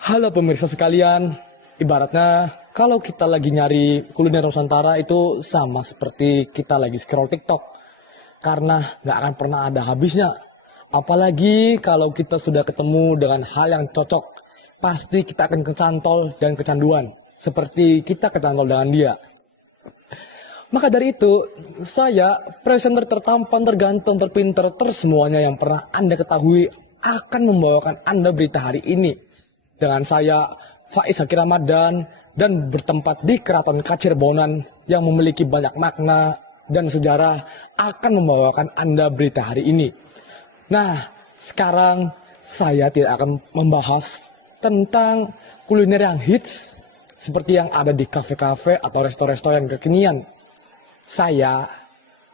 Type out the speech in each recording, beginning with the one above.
Halo pemirsa sekalian, ibaratnya kalau kita lagi nyari kuliner Nusantara itu sama seperti kita lagi scroll TikTok. Karena nggak akan pernah ada habisnya. Apalagi kalau kita sudah ketemu dengan hal yang cocok, pasti kita akan kecantol dan kecanduan. Seperti kita kecantol dengan dia. Maka dari itu, saya, presenter tertampan, terganteng, terpinter, tersemuanya yang pernah Anda ketahui akan membawakan Anda berita hari ini. Dengan saya, Faiz Zaki Ramadan, dan bertempat di Keraton Kacirbonan yang memiliki banyak makna dan sejarah akan membawakan Anda berita hari ini. Nah, sekarang saya tidak akan membahas tentang kuliner yang hits seperti yang ada di kafe-kafe atau resto-resto yang kekinian. Saya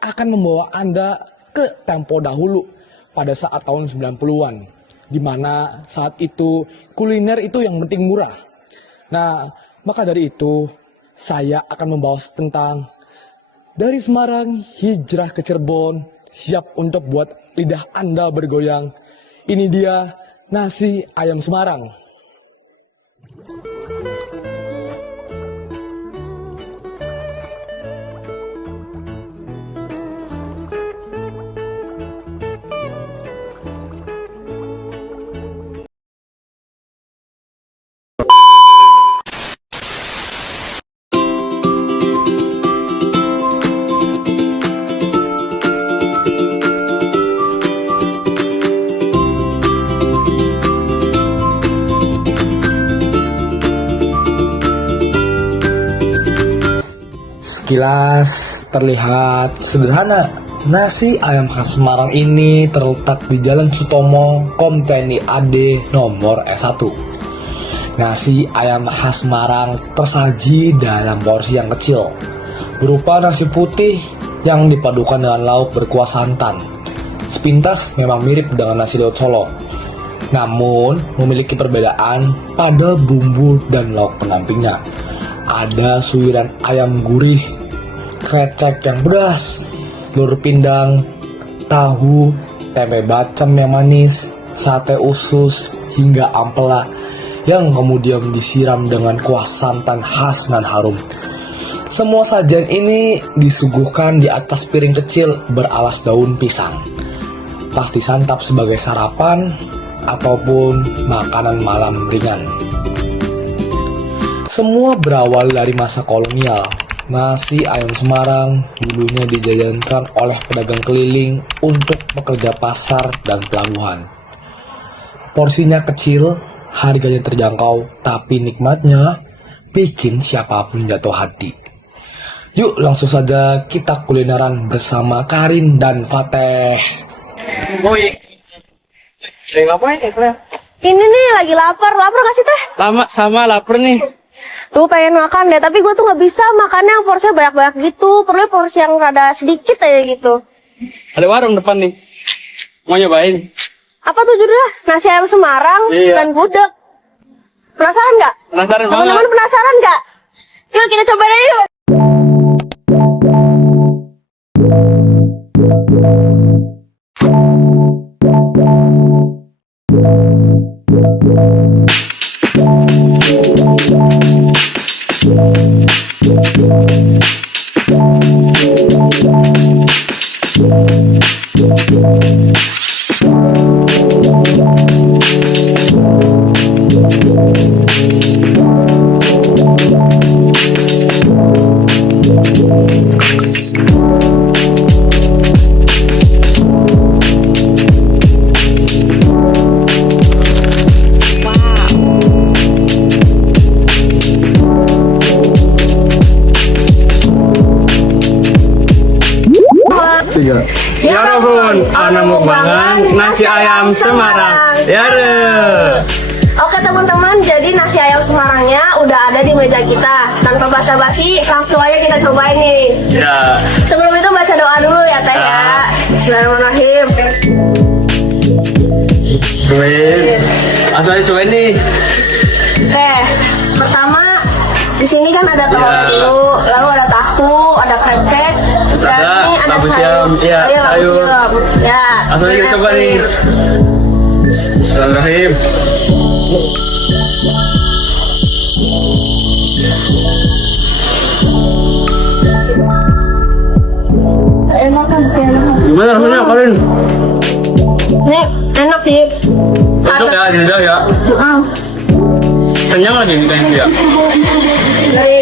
akan membawa Anda ke tempo dahulu pada saat tahun 90-an. Di mana saat itu kuliner itu yang penting murah. Nah, maka dari itu saya akan membahas tentang dari Semarang hijrah ke Cirebon, siap untuk buat lidah Anda bergoyang. Ini dia nasi ayam Semarang. Sekilas terlihat sederhana. Nasi ayam khas Semarang ini terletak di Jalan Sutomo, Komteni AD nomor S1. Nasi ayam khas Semarang tersaji dalam porsi yang kecil, berupa nasi putih yang dipadukan dengan lauk berkuah santan. Sepintas memang mirip dengan nasi liwet Solo, namun memiliki perbedaan pada bumbu dan lauk pendampingnya. Ada suiran ayam gurih, krecek yang pedas, telur pindang, tahu, tempe bacem yang manis, sate usus, hingga ampela yang kemudian disiram dengan kuah santan khas nan harum. Semua sajian ini disuguhkan di atas piring kecil beralas daun pisang. Pas disantap sebagai sarapan ataupun makanan malam ringan. Semua berawal dari masa kolonial. Nasi ayam Semarang dulunya dijajankan oleh pedagang keliling untuk pekerja pasar dan pelabuhan. Porsinya kecil, harganya terjangkau, tapi nikmatnya bikin siapapun jatuh hati. Yuk langsung saja kita kulineran bersama Karin dan Fateh. Boy, lagi ngapain ya kalian? Ini nih lagi lapar gak sih teh? Lama sama lapar nih. Tuh pengen makan deh, tapi gue tuh nggak bisa makannya yang porsinya banyak-banyak gitu. Perlu porsi yang rada sedikit aja gitu. Ada warung depan nih. Mau nyobain? Apa tuh judulnya? Nasi ayam Semarang dan gudeg. Penasaran nggak? Penasaran banget. Teman-teman penasaran nggak? Yuk kita cobain aja yuk. Ya Bun, ana mukbangan nasi ayam Semarang. Ya Oke teman-teman, jadi nasi ayam Semarangnya udah ada di meja kita. Tanpa basa-basi, langsung aja kita cobain nih. Ya. Sebelum itu baca doa dulu ya teh ya. Bismillahirrahmanirrahim. Cobain. Langsung aja cobain nih. Oke, pertama di sini kan ada telur dulu, lalu ada tahu, ada krecek, dan ini ada tahu sayur. siam, iya, Oh iya, tahu sayur. siam. Ya. Langsung aja kita coba nih. Bismillahirrahmanirrahim. Gimana rasanya kalian? Ini enak sih. Cocok ya, lidah ya. Kenyang aja nih kayaknya ya. Dari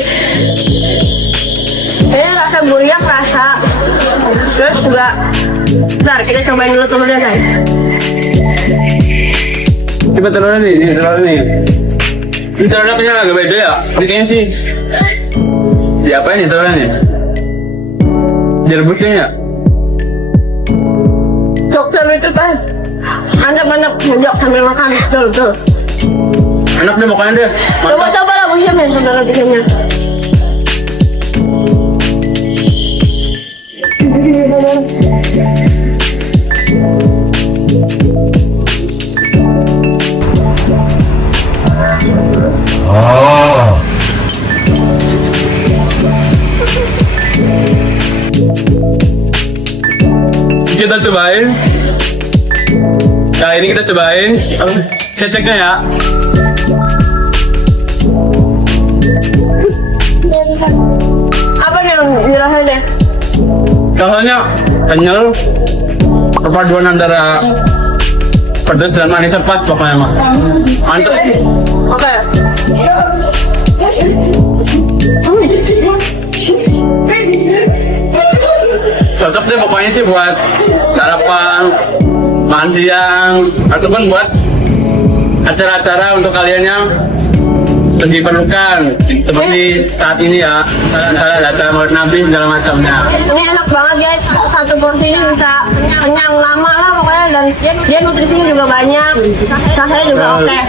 ini rasa gurihnya kerasa. Terus juga, bentar kita cobain dulu telurnya guys. Coba telurnya nih, ini telurnya nih. Ini telurnya kenyang agak beda ya. Ini kayaknya sih. Diapain nih telurnya nih? Direbusnya ya? Cok telur itu kan mantap-mantap ngejok sambil makan. Betul. Enak deh makannya deh. Mantap. Coba lah busnya men, saudara-saudara. Kita cobain. Nah ini kita cobain. Ceceknya ya. Apa nih yang dirasa deh? Rasanya kenyal. Perpaduan antara pedas dan manisnya pas pokoknya mah. Mantap. Oke. Cocok deh pokoknya sih buat sarapan, makan siang, ataupun buat acara-acara untuk kalian yang diperlukan seperti saat ini ya, misalnya ada acara Maulid Nabi segala macamnya. Ini enak banget guys, satu porsi ini bisa kenyang lama lah pokoknya, dan dia nutrisinya juga banyak, rasanya juga oke.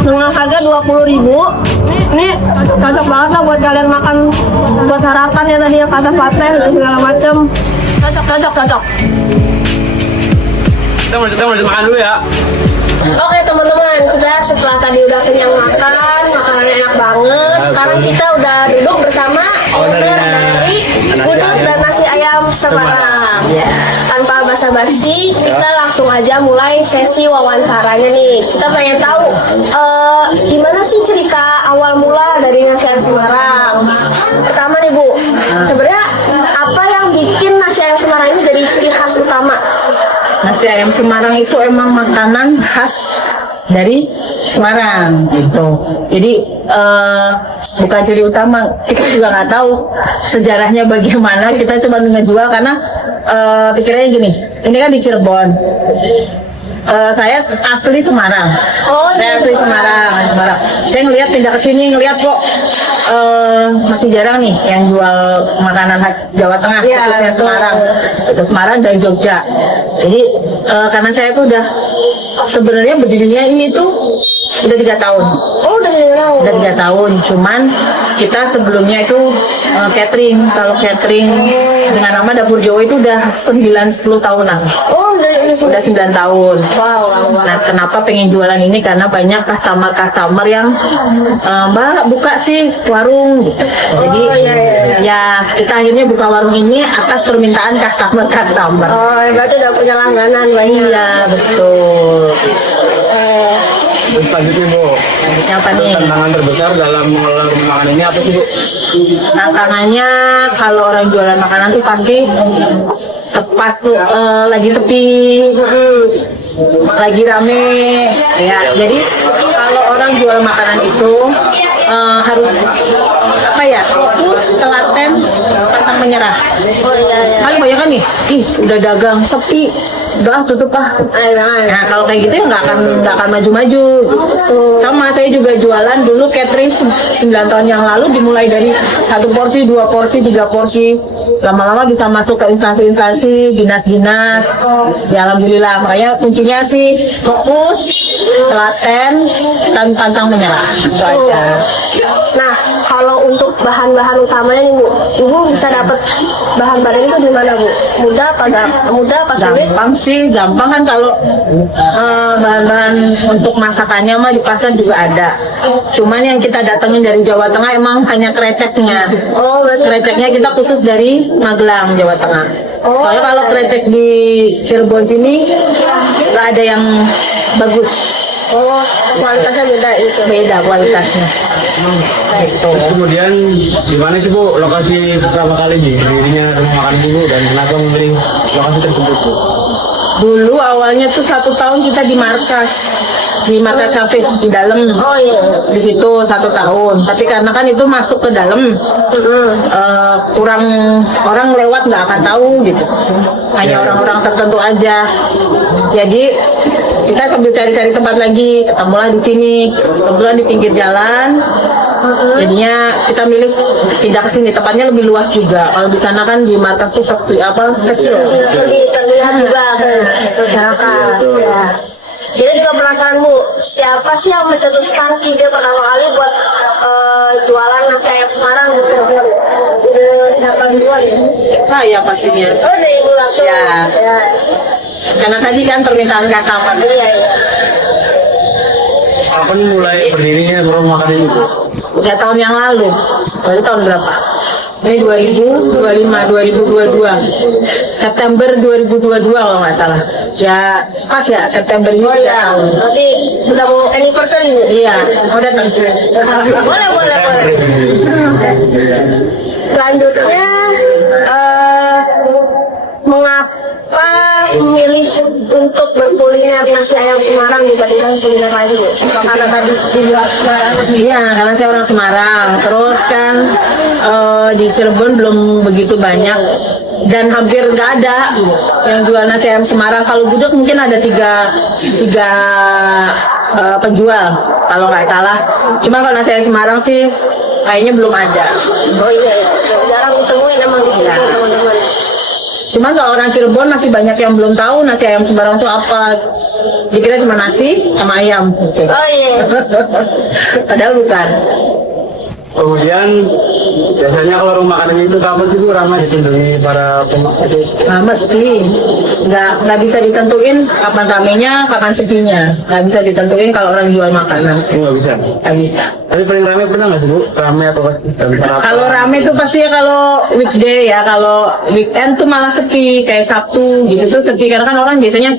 Dengan harga 20.000, ini cocok banget lah buat kalian makan buat sarapan ya tadi ya, kata pate dan segala macam. Cocok. Kita mau makan dulu ya. Oke teman-teman, kita setelah tadi udah kenyang makan, makanannya enak banget. Sekarang kita udah duduk bersama owner dari Udut dan Nasi Ayam Semarang. Tanpa basa-basi, kita langsung aja mulai sesi wawancaranya nih. Kita pengen tahu gimana sih cerita awal mula dari Nasi Ayam Semarang. Pertama nih Bu, sebenarnya apa yang bikin Nasi Ayam Semarang ini jadi ciri khas utama? Nasi ayam Semarang itu emang makanan khas dari Semarang gitu. Jadi bukan ciri utama. Kita juga nggak tahu sejarahnya bagaimana. Kita cuma ngejual karena pikirannya gini. Ini kan di Cirebon. Saya asli Semarang. Saya asli Semarang. Saya ngelihat pindah ke sini ngelihat kok masih jarang nih yang jual makanan khas Jawa Tengah, khususnya Semarang, Semarang dan Jogja. Jadi karena saya tuh udah sebenarnya berdirinya ini tuh udah 3 tahun. Oh, udah 3 tahun. Cuman kita sebelumnya itu catering. Kalau catering dengan nama Dapur Jawa itu udah 9-10 tahunan. Oh, Udah 9 tahun. wow. Nah, kenapa pengen jualan ini? Karena banyak customer yang Mbak buka sih warung gitu. Jadi ya kita akhirnya buka warung ini atas permintaan customer. Oh, berarti udah punya langganan banyak. Iya, betul. Terus selanjutnya Bu, Apa nih? tantangan terbesar dalam mengelola rumah makan ini apa sih Bu? Tantangannya kalau orang jualan makanan tuh pasti tepat tuh lagi sepi, lagi rame ya. Jadi kalau orang jual makanan itu harus apa ya, fokus, telaten, pantang menyerah. Paling banyak kan nih, udah dagang sepi, udah tutup ah. Nah kalau kayak gitu ya nggak akan maju-maju. Sama saya juga jualan dulu catering 9 tahun yang lalu, dimulai dari 1 porsi, 2 porsi, 3 porsi, lama-lama bisa masuk ke instansi-instansi, dinas-dinas. Ya alhamdulillah, makanya kuncinya sih fokus, telaten, dan pantang menyerah. Itu aja. Nah, kalau untuk bahan-bahan utamanya nih Bu, Ibu bisa dapat bahan-bahan itu di mana Bu? Mudah apa sulit? Gampang kan kalau bahan-bahan untuk masakannya mah di pasar juga ada. Cuman yang kita datangin dari Jawa Tengah emang hanya kreceknya. Oh, berarti Kreceknya kita khusus dari Magelang, Jawa Tengah. Soalnya kalau krecek di Cirebon sini nggak ada yang bagus. Oh, kualitasnya beda itu. Beda kualitasnya. Terus kemudian gimana sih Bu lokasi pertama kali berdirinya rumah makan dulu dan kenapa memilih lokasi tersebut Bu? Dulu awalnya tuh 1 tahun kita di markas kafe di dalam. Oh iya. Di situ 1 tahun. Tapi karena kan itu masuk ke dalam, kurang orang lewat nggak akan tahu gitu. Hanya orang-orang tertentu aja. Jadi kita sambil cari-cari tempat lagi, ketemulah di sini, kebetulan di pinggir jalan. Jadinya kita milih pindah ke sini, tempatnya lebih luas juga. Kalau di sana kan di markas tuh sepi kecil. Lebih terlihat juga ke masyarakat. Ya. Jadi juga penasaran Bu, siapa sih yang mencetuskan ide pertama kali buat jualan nasi ayam Semarang gitu? Siapa yang jual ya? Saya pastinya. Oh, dari Ibu langsung. Ya. Ya. Karena tadi kan permintaan customer. Iya, iya. Kapan mulai berdirinya rumah makan ini Bu? 3 tahun yang lalu. Dari tahun berapa? Ini 2022. September 2022 kalau nggak salah. Ya pas ya September ini Oh 3 iya, tahun. berarti udah mau anniversary Bu? Iya, mau datang. Boleh, boleh, boleh. Selanjutnya, mengapa memilih untuk berkuliner nasi ayam Semarang dibandingkan kuliner lain Bu? Apa karena tadi dijelaskan? Iya, karena saya orang Semarang. Terus kan di Cirebon belum begitu banyak dan hampir nggak ada yang jual nasi ayam Semarang. Kalau gudeg mungkin ada tiga penjual kalau nggak salah. Cuma kalau nasi ayam Semarang sih kayaknya belum ada. Oh iya, iya. Jarang ditemuin emang di sini teman-teman. Cuma kalau orang Cirebon masih banyak yang belum tahu nasi ayam Semarang itu apa. Dikira cuma nasi sama ayam. Gitu. Oh iya. Padahal bukan. Kemudian biasanya kalau rumah makan itu kapan sih Bu ramai dikunjungi para pemakai? Nah, mesti nggak bisa ditentuin kapan ramenya, kapan sepinya. Nggak bisa ditentuin kalau orang jual makanan. Nggak bisa. Nggak bisa. Tapi paling ramai pernah nggak sih Bu? Ramai apa pasti? Kalau rame tuh pasti kalau weekday ya, kalau weekend tuh malah sepi, kayak Sabtu gitu tuh sepi karena kan orang biasanya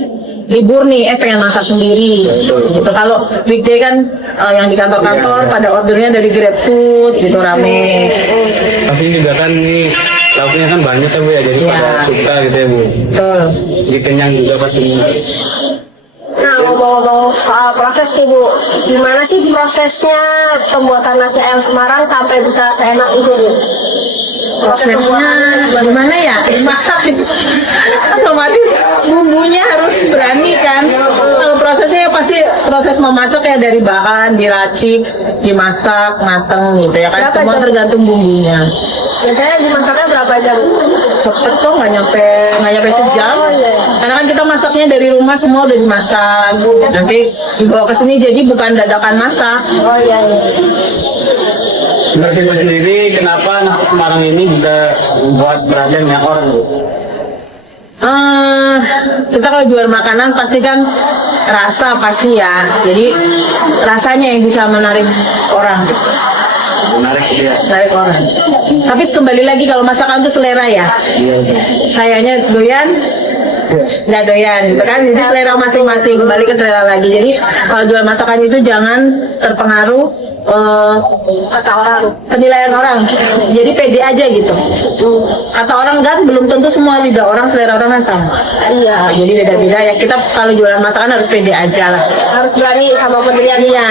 libur nih, pengen masak sendiri gitu. Kalau weekday kan yang di kantor-kantor pada ordernya dari GrabFood gitu rame. Pasti juga kan ini lauknya kan banyak ya Bu ya, jadi Iya. pada suka gitu ya Bu. Betul. Jadi kenyang juga pasti. Nah, ngomong-ngomong soal proses nih Bu, gimana sih prosesnya pembuatan nasi ayam Semarang sampai bisa seenak itu Bu? Prosesnya gimana ya? Masak gitu. Otomatis bumbunya harus berani kan. Kalau prosesnya pasti proses memasak ya dari bahan diracik, dimasak, mateng gitu ya kan. Berapa Semua jam? tergantung bumbunya. Biasanya dimasaknya berapa jam? Cepet kok nggak nyampe sejam. Oh, iya. Karena kan kita masaknya dari rumah semua udah dimasak. Nanti dibawa ke sini jadi bukan dadakan masak. Oh iya, iya. Menurut Ibu sendiri kenapa nasi Semarang ini bisa membuat perhatian banyak orang Bu? Kita kalau jual makanan pasti kan rasa pasti ya. Jadi rasanya yang bisa menarik orang. Menarik gitu ya. Menarik orang. Tapi kembali lagi kalau masakan itu selera ya. Sayanya doyan, nggak doyan gitu kan. Jadi selera masing-masing, kembali ke selera lagi. Jadi kalau jual masakan itu jangan terpengaruh kata orang, penilaian orang. Jadi pede aja gitu. Kata orang kan belum tentu semua lidah orang, selera orang kan sama. Iya, jadi beda-beda ya. Kita kalau jualan masakan harus pede aja lah. Harus berani sama pendirian. Iya,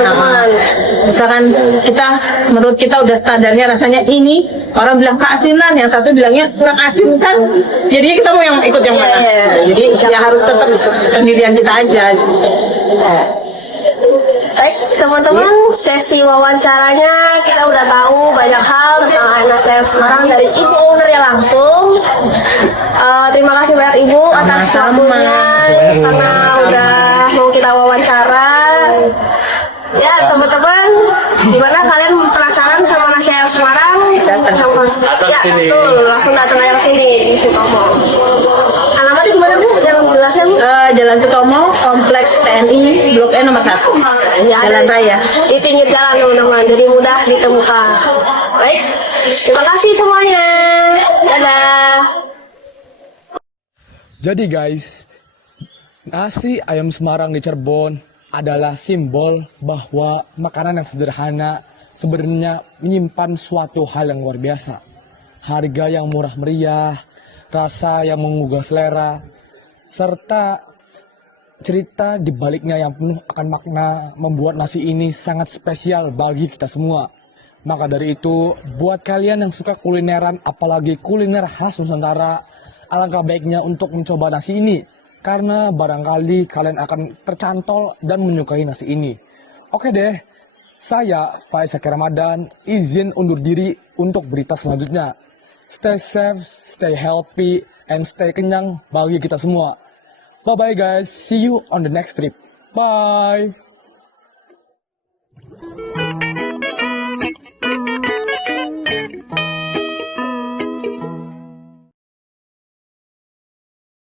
teman-teman. misalkan menurut kita udah standarnya rasanya ini, orang bilang keasinan, yang satu bilangnya kurang asin kan. Jadi kita mau yang ikut yang mana? Iya. Jadi ya harus tetap pendirian kita aja. Baik teman-teman, sesi wawancaranya kita udah tahu banyak hal tentang nasi ayam Semarang dari ibu ownernya langsung. Terima kasih banyak ibu atas Sama-sama. waktunya karena udah mau kita wawancara. Ya teman-teman, gimana kalian penasaran sama nasi ayam Semarang? Ya sini. betul, langsung datang aja ke sini di Sutomo. Alamatnya gimana Bu? Yang jelasnya Bu? Jalan Sutomo, Komplek TNI, Blok E nomor 1. Ya, Jalan Raya. di pinggir jalan teman-teman, jadi mudah ditemukan. Baik, terima kasih semuanya. Dadah. Jadi guys, Nasi ayam Semarang di Cirebon adalah simbol bahwa makanan yang sederhana sebenarnya menyimpan suatu hal yang luar biasa. Harga yang murah meriah, rasa yang menggugah selera, serta cerita di baliknya yang penuh akan makna membuat nasi ini sangat spesial bagi kita semua. Maka dari itu, buat kalian yang suka kulineran, apalagi kuliner khas Nusantara, alangkah baiknya untuk mencoba nasi ini. Karena barangkali kalian akan tercantol dan menyukai nasi ini. Oke deh, saya Faiz Zaki Ramadan izin undur diri untuk berita selanjutnya. Stay safe, stay healthy, and stay kenyang bagi kita semua. Bye-bye guys, see you on the next trip. Bye!